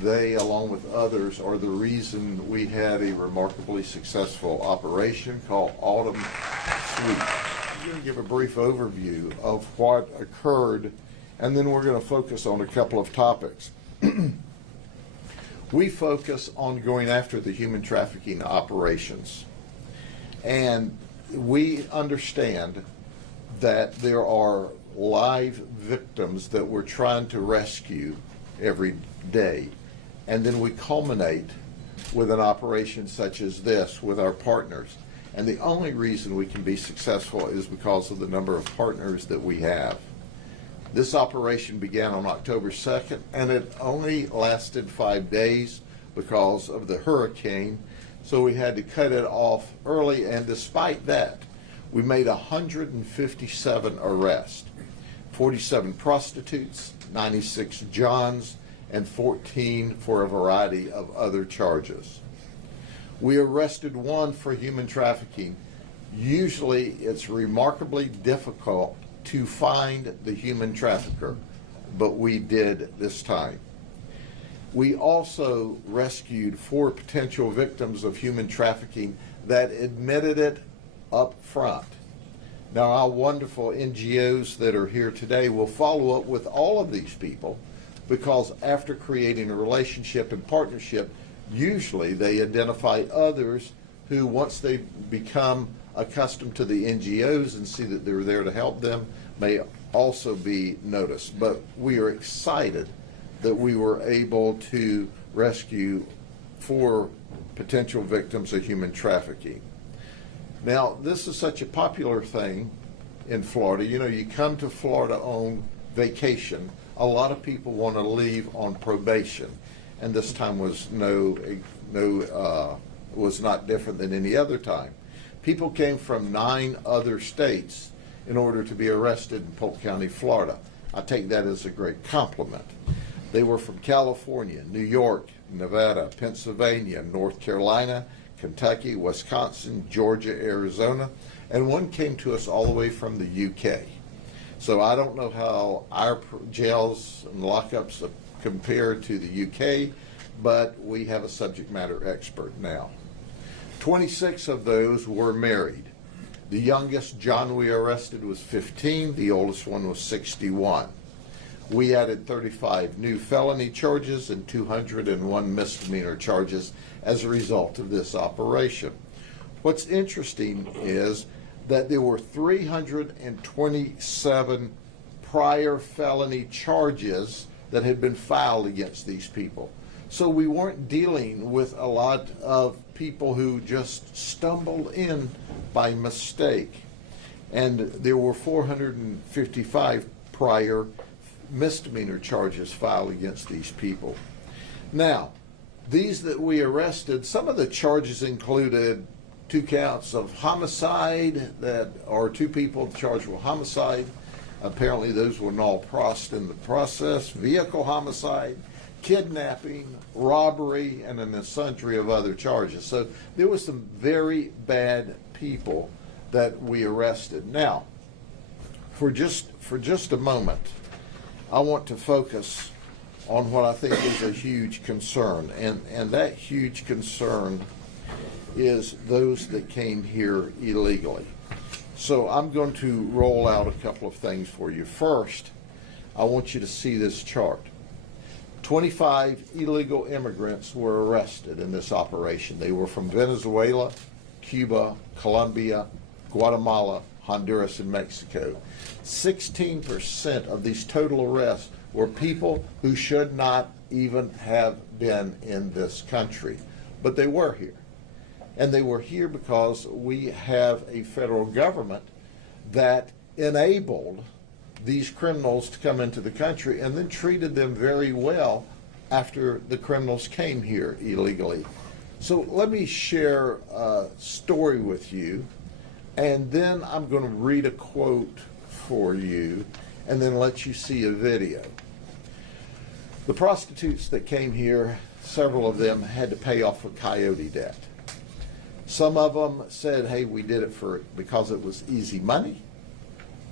They, along with others, are the reason we had a remarkably successful operation called Autumn Sweep. I'm going to give a brief overview of what occurred, and then we're going to focus on a couple of topics. We focus on going after the human trafficking operations, and we understand that there are live victims that we're trying to rescue every day, and then we culminate with an operation such as this with our partners. And the only reason we can be successful is because of the number of partners that we have. This operation began on October 2nd, and it only lasted 5 days because of the hurricane, so we had to cut it off early, and despite that, we made 157 arrests, 47 prostitutes, 96 Johns, and 14 for a variety of other charges. We arrested one for human trafficking. Usually it's remarkably difficult to find the human trafficker, but we did this time. We also rescued 4 potential victims of human trafficking that admitted it up front. Now, our wonderful NGOs that are here today will follow up with all of these people, because after creating a relationship and partnership, usually they identify others who, once they become accustomed to the NGOs and see that they're there to help them, may also be noticed. But we are excited that we were able to rescue 4 potential victims of human trafficking. Now, this is such a popular thing in Florida. You know, you come to Florida on vacation, a lot of people want to leave on probation, and this time was was not different than any other time. People came from 9 other states in order to be arrested in Polk County, Florida. I take that as a great compliment. They were from California, New York, Nevada, Pennsylvania, North Carolina, Kentucky, Wisconsin, Georgia, Arizona, and one came to us all the way from the UK. So I don't know how our jails and lockups compare to the UK, but we have a subject matter expert now. 26 of those were married. The youngest John we arrested was 15, the oldest one was 61. We added 35 new felony charges and 201 misdemeanor charges as a result of this operation. What's interesting is that there were 327 prior felony charges that had been filed against these people. So we weren't dealing with a lot of people who just stumbled in by mistake. And there were 455 prior misdemeanor charges filed against these people. Now, these that we arrested, some of the charges included 2 counts of homicide, or 2 people charged with homicide. Apparently those were null-prossed in the process, vehicle homicide, kidnapping, robbery, and a sundry of other charges. So there was some very bad people that we arrested. Now, for just a moment, I want to focus on what I think is a huge concern, and that huge concern is those that came here illegally. So I'm going to roll out a couple of things for you. First, I want you to see this chart. 25 illegal immigrants were arrested in this operation. They were from Venezuela, Cuba, Colombia, Guatemala, Honduras, and Mexico. 16% of these total arrests were people who should not even have been in this country, but they were here. And they were here because we have a federal government that enabled these criminals to come into the country and then treated them very well after the criminals came here illegally. So let me share a story with you, and then I'm going to read a quote for you and then let you see a video. The prostitutes that came here, several of them had to pay off a coyote debt. Some of them said, hey, we did it because it was easy money.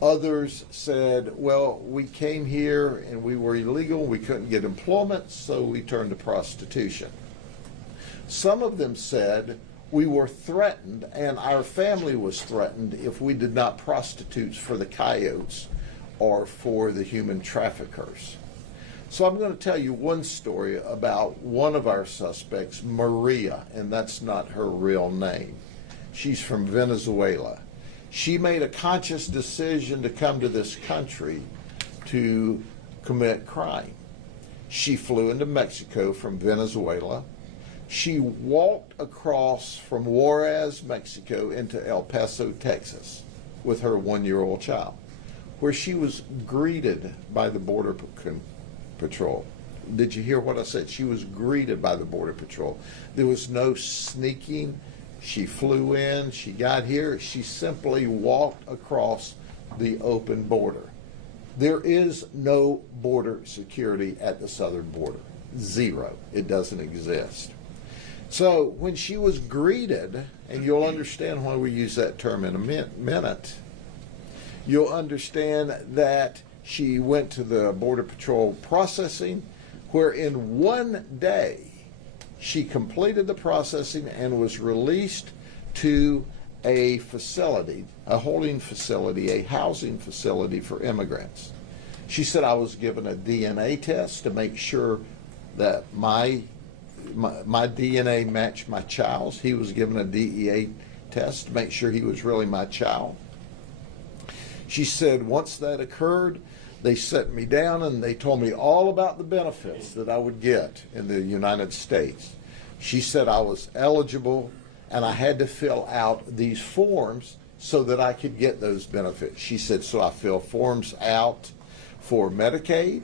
Others said, well, we came here and we were illegal, we couldn't get employment, so we turned to prostitution. Some of them said, we were threatened and our family was threatened if we did not prostitute for the coyotes or for the human traffickers. So I'm going to tell you one story about one of our suspects, Maria, and that's not her real name. She's from Venezuela. She made a conscious decision to come to this country to commit crime. She flew into Mexico from Venezuela. She walked across from Juarez, Mexico into El Paso, Texas with her 1-year-old child, where she was greeted by the Border Patrol. Did you hear what I said? She was greeted by the Border Patrol. There was no sneaking. She flew in, she got here, she simply walked across the open border. There is no border security at the southern border. Zero. It doesn't exist. So when she was greeted, and you'll understand why we use that term in a minute, you'll understand that she went to the Border Patrol processing, where in one day she completed the processing and was released to a facility, a holding facility, a housing facility for immigrants. She said, I was given a DNA test to make sure that my DNA matched my child's. He was given a DEA test to make sure he was really my child. She said once that occurred, they set me down and they told me all about the benefits that I would get in the United States. She said I was eligible and I had to fill out these forms so that I could get those benefits. She said, so I fill forms out for Medicaid,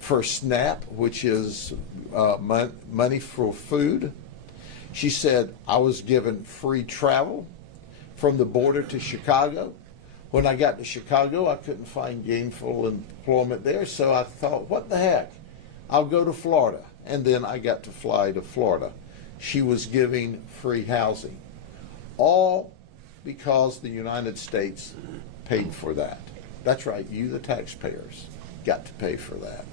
for SNAP, which is money for food. She said I was given free travel from the border to Chicago. When I got to Chicago, I couldn't find gainful employment there, so I thought, what the heck? I'll go to Florida. And then I got to fly to Florida. She was giving free housing. All because the United States paid for that. That's right, you the taxpayers got to pay for that.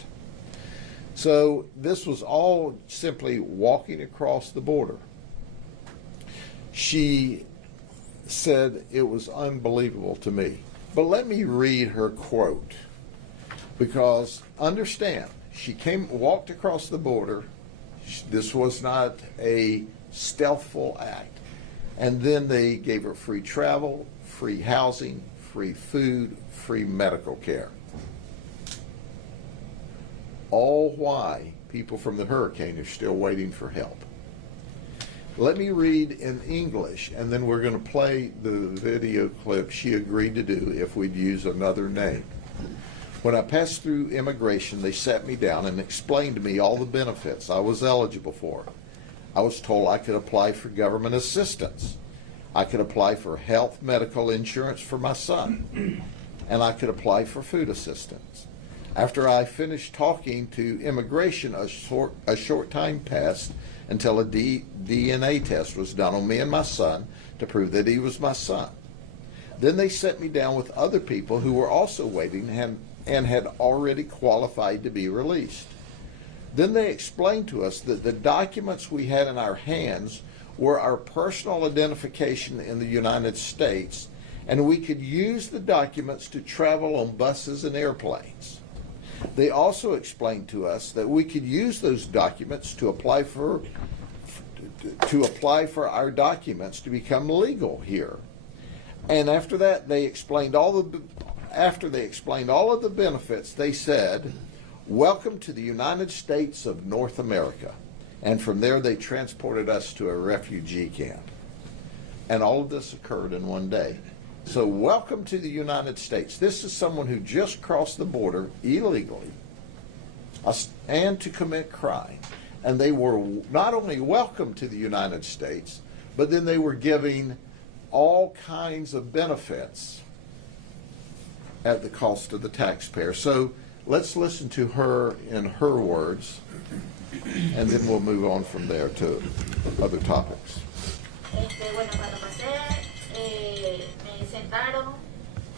So this was all simply walking across the border. She said it was unbelievable to me. But let me read her quote, because understand, she walked across the border. This was not a stealthful act. And then they gave her free travel, free housing, free food, free medical care. All why people from the hurricane are still waiting for help. Let me read in English, and then we're going to play the video clip she agreed to do if we'd use another name. When I passed through immigration, they sat me down and explained to me all the benefits I was eligible for. I was told I could apply for government assistance. I could apply for health medical insurance for my son, and I could apply for food assistance. After I finished talking to immigration, a short time passed until a DNA test was done on me and my son to prove that he was my son. Then they set me down with other people who were also waiting and had already qualified to be released. Then they explained to us that the documents we had in our hands were our personal identification in the United States, and we could use the documents to travel on buses and airplanes. They also explained to us that we could use those documents to apply for our documents to become legal here. And after that, they explained all of the benefits, they said, "Welcome to the United States of North America." And from there, they transported us to a refugee camp. And all of this occurred in one day. So welcome to the United States. This is someone who just crossed the border illegally and to commit crime. And they were not only welcome to the United States, but then they were giving all kinds of benefits at the cost of the taxpayer. So let's listen to her in her words, and then we'll move on from there to other topics. Bueno, cuando pasé, me sentaron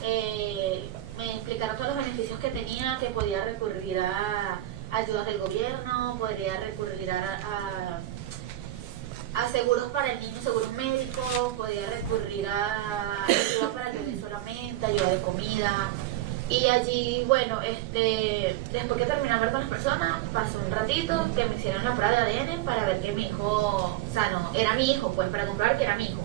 Me explicaron todos los beneficios que tenía, que podía recurrir a ayudas del gobierno, podría recurrir a seguros para el niño, seguros médicos, podía recurrir a ayuda para el bebé solamente, ayuda de comida. Y allí, bueno, después que terminé de hablar con las personas, pasó un ratito que me hicieron la prueba de ADN para ver que mi hijo, o sea, no, era mi hijo, pues para comprobar que era mi hijo.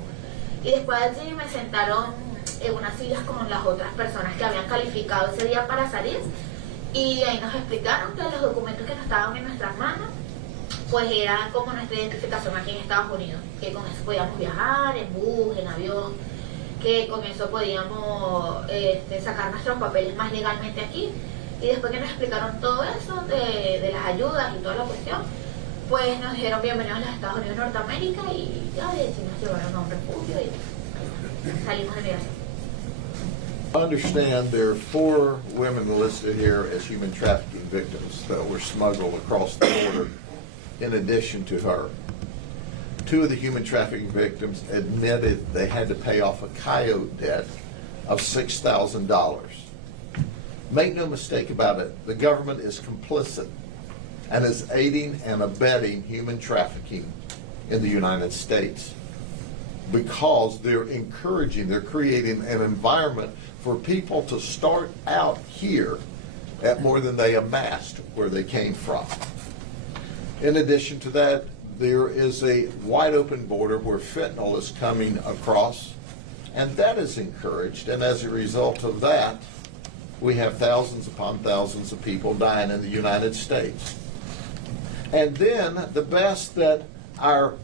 Y después allí me sentaron en unas sillas con las otras personas que habían calificado ese día para salir. Y ahí nos explicaron que los documentos que no estaban en nuestras manos, pues eran como nuestra identificación aquí en Estados Unidos, que con eso podíamos viajar en bus, en avión, que con eso podíamos sacar nuestros papeles más legalmente aquí. Y después que nos explicaron todo eso de las ayudas y toda la cuestión, pues nos dijeron bienvenidos a los Estados Unidos de Norteamérica y ya decidimos llevarnos a un refugio y salimos de migración. Understand there are 4 women listed here as human trafficking victims that were smuggled across the border in addition to her. 2 of the human trafficking victims admitted they had to pay off a coyote debt of $6,000. Make no mistake about it, the government is complicit and is aiding and abetting human trafficking in the United States because they're creating an environment for people to start out here at more than they amassed where they came from. In addition to that, there is a wide open border where fentanyl is coming across, and that is encouraged, and as a result of that, we have thousands upon thousands of people dying in the United States. And then the best that our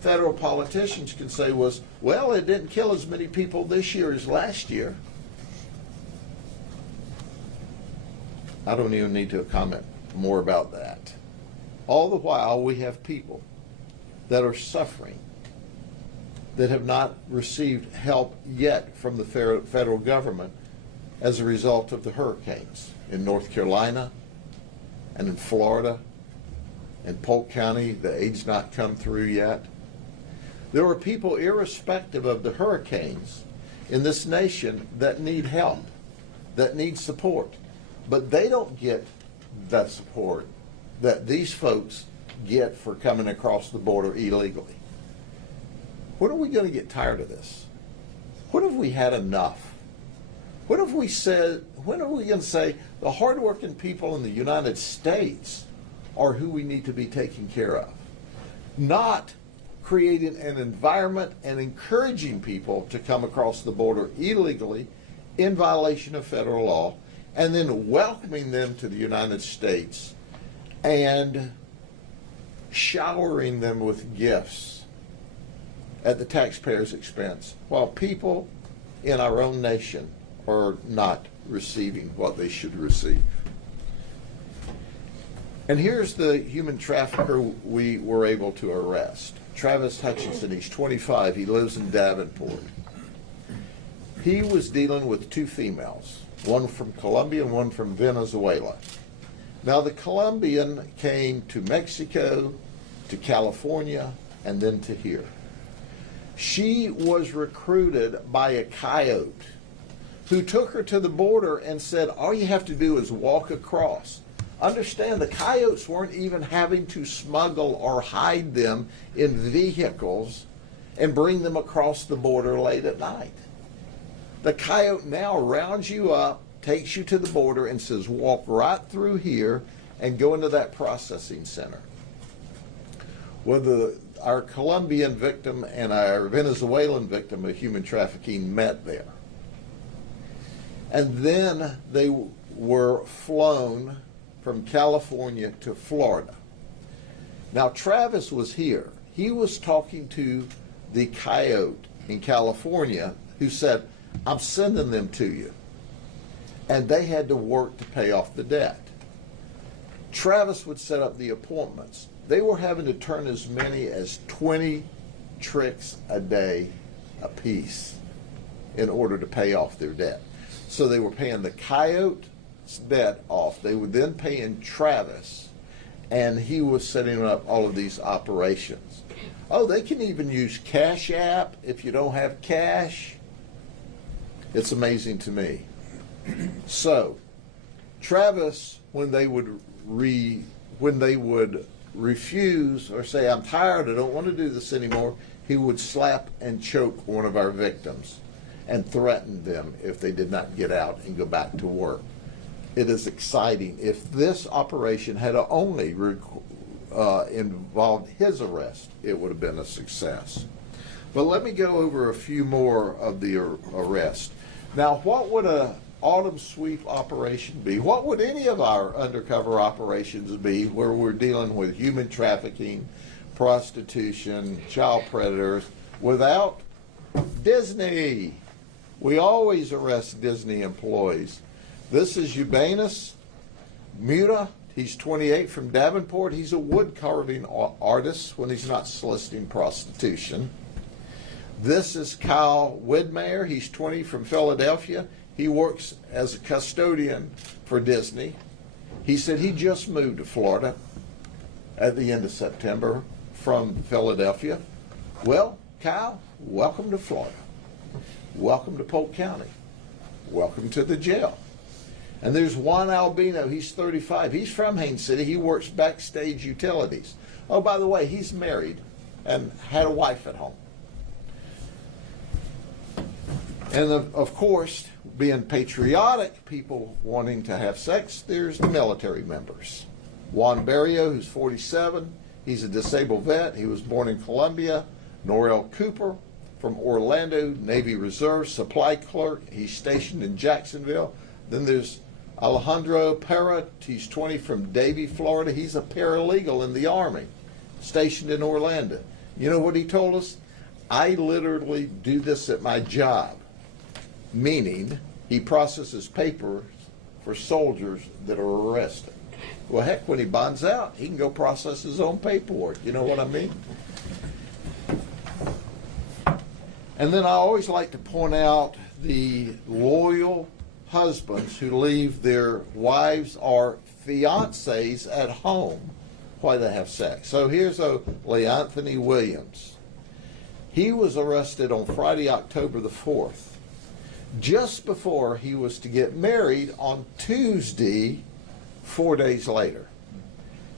federal politicians can say was, well, it didn't kill as many people this year as last year. I don't even need to comment more about that. All the while, we have people that are suffering, that have not received help yet from the federal government as a result of the hurricanes in North Carolina and in Florida. In Polk County, the aid's not come through yet. There are people, irrespective of the hurricanes, in this nation that need help, that need support. But they don't get that support that these folks get for coming across the border illegally. When are we going to get tired of this? When have we had enough? When are we going to say the hardworking people in the United States are who we need to be taking care of? Not creating an environment and encouraging people to come across the border illegally in violation of federal law, and then welcoming them to the United States and showering them with gifts at the taxpayer's expense, while people in our own nation are not receiving what they should receive. And here's the human trafficker we were able to arrest. Travis Hutchinson, he's 25, he lives in Davenport. He was dealing with 2 females, one from Colombia and one from Venezuela. Now the Colombian came to Mexico, to California, and then to here. She was recruited by a coyote who took her to the border and said, all you have to do is walk across. Understand, the coyotes weren't even having to smuggle or hide them in vehicles and bring them across the border late at night. The coyote now rounds you up, takes you to the border, and says, walk right through here and go into that processing center. Well, our Colombian victim and our Venezuelan victim of human trafficking met there. And then they were flown from California to Florida. Now, Travis was here. He was talking to the coyote in California who said, I'm sending them to you. And they had to work to pay off the debt. Travis would set up the appointments. They were having to turn as many as 20 tricks a day apiece in order to pay off their debt. So they were paying the coyote's debt off. They were then paying Travis, and he was setting up all of these operations. Oh, they can even use Cash App if you don't have cash. It's amazing to me. So, Travis, when they would refuse or say, I'm tired, I don't want to do this anymore, he would slap and choke one of our victims and threaten them if they did not get out and go back to work. It is exciting. If this operation had only involved his arrest, it would have been a success. But let me go over a few more of the arrests. Now, what would a autumn sweep operation be? What would any of our undercover operations be where we're dealing with human trafficking, prostitution, child predators, without Disney? We always arrest Disney employees. This is Ubanus Muta. He's 28 from Davenport. He's a wood carving artist when he's not soliciting prostitution. This is Kyle Widmeyer. He's 20 from Philadelphia. He works as a custodian for Disney. He said he just moved to Florida at the end of September from Philadelphia. Well, Kyle, welcome to Florida. Welcome to Polk County. Welcome to the jail. And there's Juan Albino. He's 35. He's from Haines City. He works backstage utilities. Oh, by the way, he's married and had a wife at home. And of course, being patriotic, people wanting to have sex, there's the military members. Juan Barrio, who's 47, he's a disabled vet. He was born in Columbia. Norrell Cooper from Orlando, Navy Reserve, supply clerk. He's stationed in Jacksonville. Then there's Alejandro Parra. He's 20 from Davie, Florida. He's a paralegal in the Army, stationed in Orlando. You know what he told us? I literally do this at my job. Meaning, he processes papers for soldiers that are arrested. Well, heck, when he bonds out, he can go process his own paperwork. You know what I mean? And then I always like to point out the loyal husbands who leave their wives or fiancés at home while they have sex. So here's Leanthony Williams. He was arrested on Friday, October the 4th. Just before he was to get married on Tuesday, 4 days later.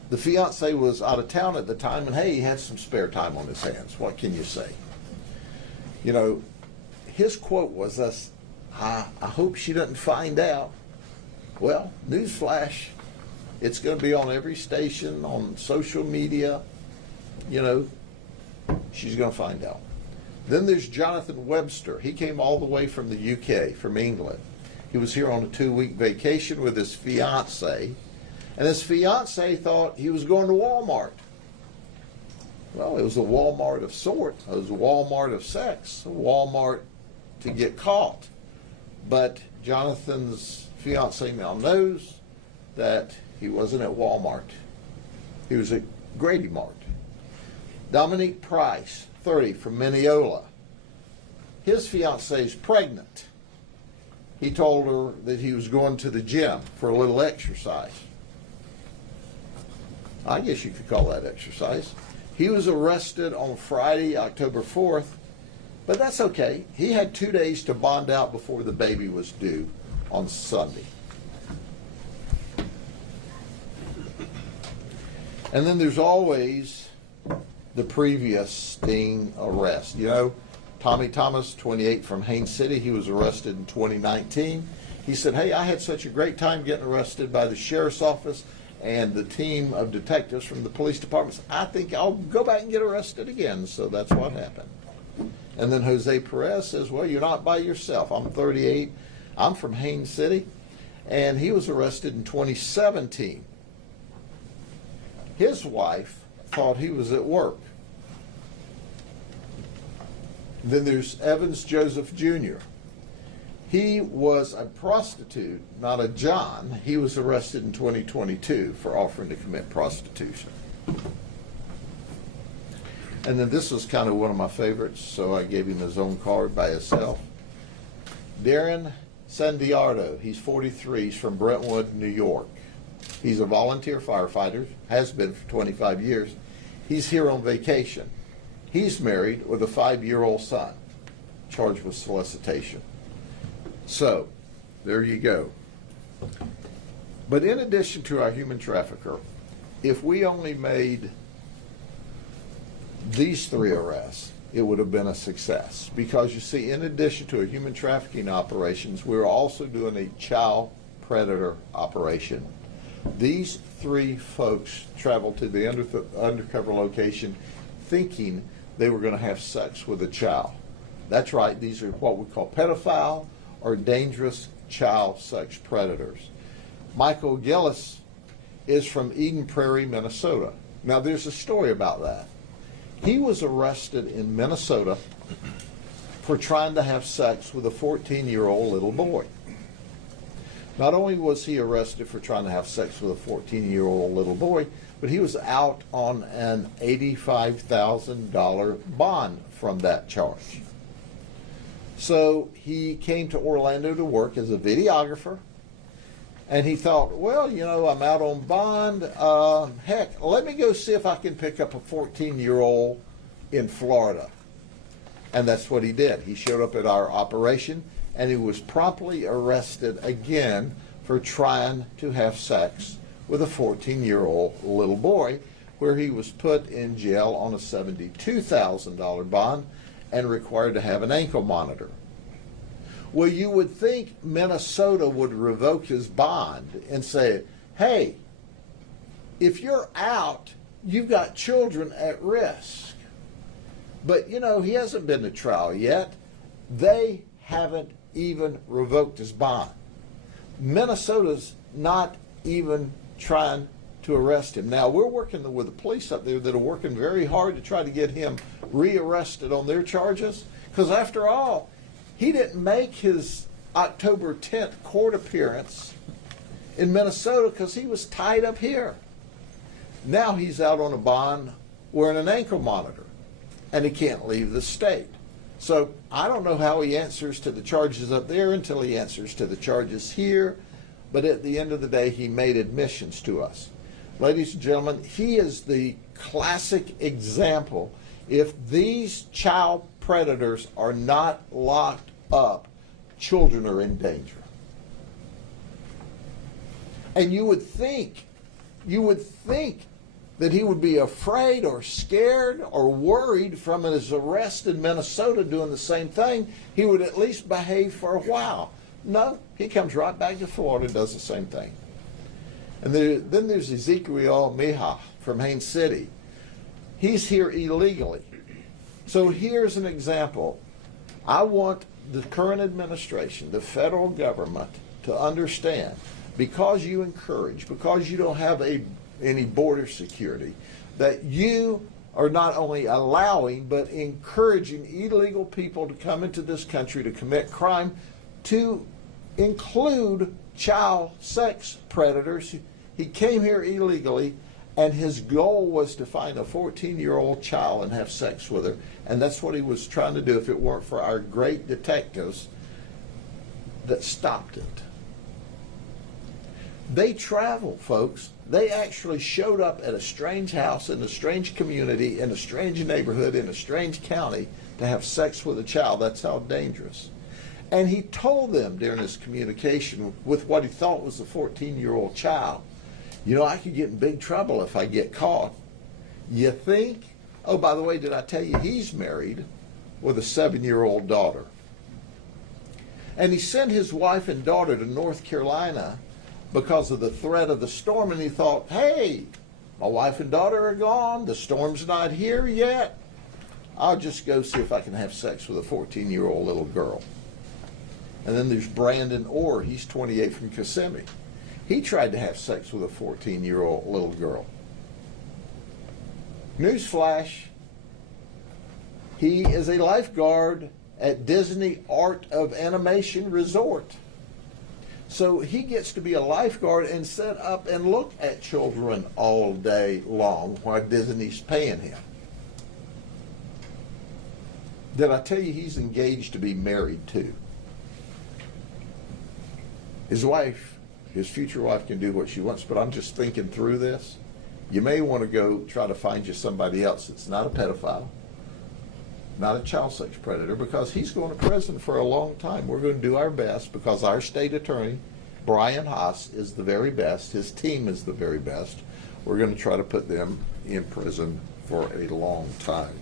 The fiancé was out of town at the time, and hey, he had some spare time on his hands. What can you say? You know, his quote was this, I hope she doesn't find out. Well, newsflash, it's going to be on every station, on social media. You know, she's going to find out. Then there's Jonathan Webster. He came all the way from the UK, from England. He was here on a 2-week vacation with his fiancée, and his fiancée thought he was going to Walmart. Well, it was a Walmart of sorts. It was a Walmart of sex, a Walmart to get caught. But Jonathan's fiancée now knows that he wasn't at Walmart. He was at Grady Mart. Dominique Price, 30, from Mineola. His fiancée is pregnant. He told her that he was going to the gym for a little exercise. I guess you could call that exercise. He was arrested on Friday, October 4th, but that's okay. He had 2 days to bond out before the baby was due on Sunday. And then there's always the previous sting arrest. You know, Tommy Thomas, 28, from Haines City, he was arrested in 2019. He said, hey, I had such a great time getting arrested by the sheriff's office and the team of detectives from the police departments. I think I'll go back and get arrested again. So that's what happened. And then Jose Perez says, well, you're not by yourself. I'm 38. I'm from Haines City. And he was arrested in 2017. His wife thought he was at work. Then there's Evans Joseph Jr. He was a prostitute, not a John. He was arrested in 2022 for offering to commit prostitution. And then this was kind of one of my favorites, so I gave him his own card by himself. Darren Sandiardo, he's 43, he's from Brentwood, New York. He's a volunteer firefighter, has been for 25 years. He's here on vacation. He's married with a 5-year-old son, charged with solicitation. So, there you go. But in addition to our human trafficker, if we only made these 3 arrests, it would have been a success. Because you see, in addition to a human trafficking operations, we're also doing a child predator operation. These 3 folks traveled to the undercover location thinking they were going to have sex with a child. That's right, these are what we call pedophile or dangerous child sex predators. Michael Gillis is from Eden Prairie, Minnesota. Now there's a story about that. He was arrested in Minnesota for trying to have sex with a 14-year-old little boy. Not only was he arrested for trying to have sex with a 14-year-old little boy, but he was out on an $85,000 bond from that charge. So he came to Orlando to work as a videographer, and he thought, well, you know, I'm out on bond. Heck, let me go see if I can pick up a 14-year-old in Florida. And that's what he did. He showed up at our operation, and he was promptly arrested again for trying to have sex with a 14-year-old little boy, where he was put in jail on a $72,000 bond and required to have an ankle monitor. Well, you would think Minnesota would revoke his bond and say, hey, if you're out, you've got children at risk. But, you know, he hasn't been to trial yet. They haven't even revoked his bond. Minnesota's not even trying to arrest him. Now, we're working with the police up there that are working very hard to try to get him rearrested on their charges, because after all, he didn't make his October 10th court appearance in Minnesota because he was tied up here. Now he's out on a bond wearing an ankle monitor, and he can't leave the state. So I don't know how he answers to the charges up there until he answers to the charges here, but at the end of the day, he made admissions to us. Ladies and gentlemen, he is the classic example. If these child predators are not locked up, children are in danger. And you would think that he would be afraid or scared or worried from his arrest in Minnesota doing the same thing. He would at least behave for a while. No, he comes right back to Florida and does the same thing. And then there's Ezekiel Mija from Haines City. He's here illegally. So here's an example. I want the current administration, the federal government, to understand, because you encourage, because you don't have any border security, that you are not only allowing but encouraging illegal people to come into this country to commit crime, to include child sex predators. He came here illegally, and his goal was to find a 14-year-old child and have sex with her. And that's what he was trying to do if it weren't for our great detectives that stopped it. They travel, folks. They actually showed up at a strange house in a strange community, in a strange neighborhood, in a strange county to have sex with a child. That's how dangerous. And he told them during his communication with what he thought was a 14-year-old child, you know, I could get in big trouble if I get caught. You think? Oh, by the way, did I tell you he's married with a 7-year-old daughter? And he sent his wife and daughter to North Carolina because of the threat of the storm, and he thought, hey, my wife and daughter are gone, the storm's not here yet, I'll just go see if I can have sex with a 14-year-old little girl. And then there's Brandon Orr, he's 28 from Kissimmee. He tried to have sex with a 14-year-old little girl. Newsflash, he is a lifeguard at Disney Art of Animation Resort. So he gets to be a lifeguard and sit up and look at children all day long while Disney's paying him. Did I tell you he's engaged to be married too? His wife, his future wife, can do what she wants, but I'm just thinking through this. You may want to go try to find you somebody else that's not a pedophile, not a child sex predator, because he's going to prison for a long time. We're going to do our best because our state attorney, Brian Haas, is the very best. His team is the very best. We're going to try to put them in prison for a long time.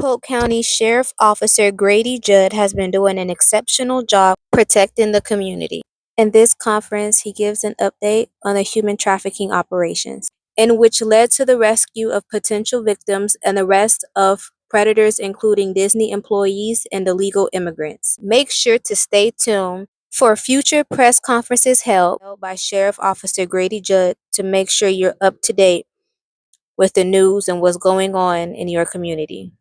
Polk County Sheriff Officer Grady Judd has been doing an exceptional job protecting the community. In this conference, he gives an update on the human trafficking operations, in which led to the rescue of potential victims and the arrest of predators, including Disney employees and illegal immigrants. Make sure to stay tuned for future press conferences held by Sheriff Officer Grady Judd to make sure you're up to date with the news and what's going on in your community.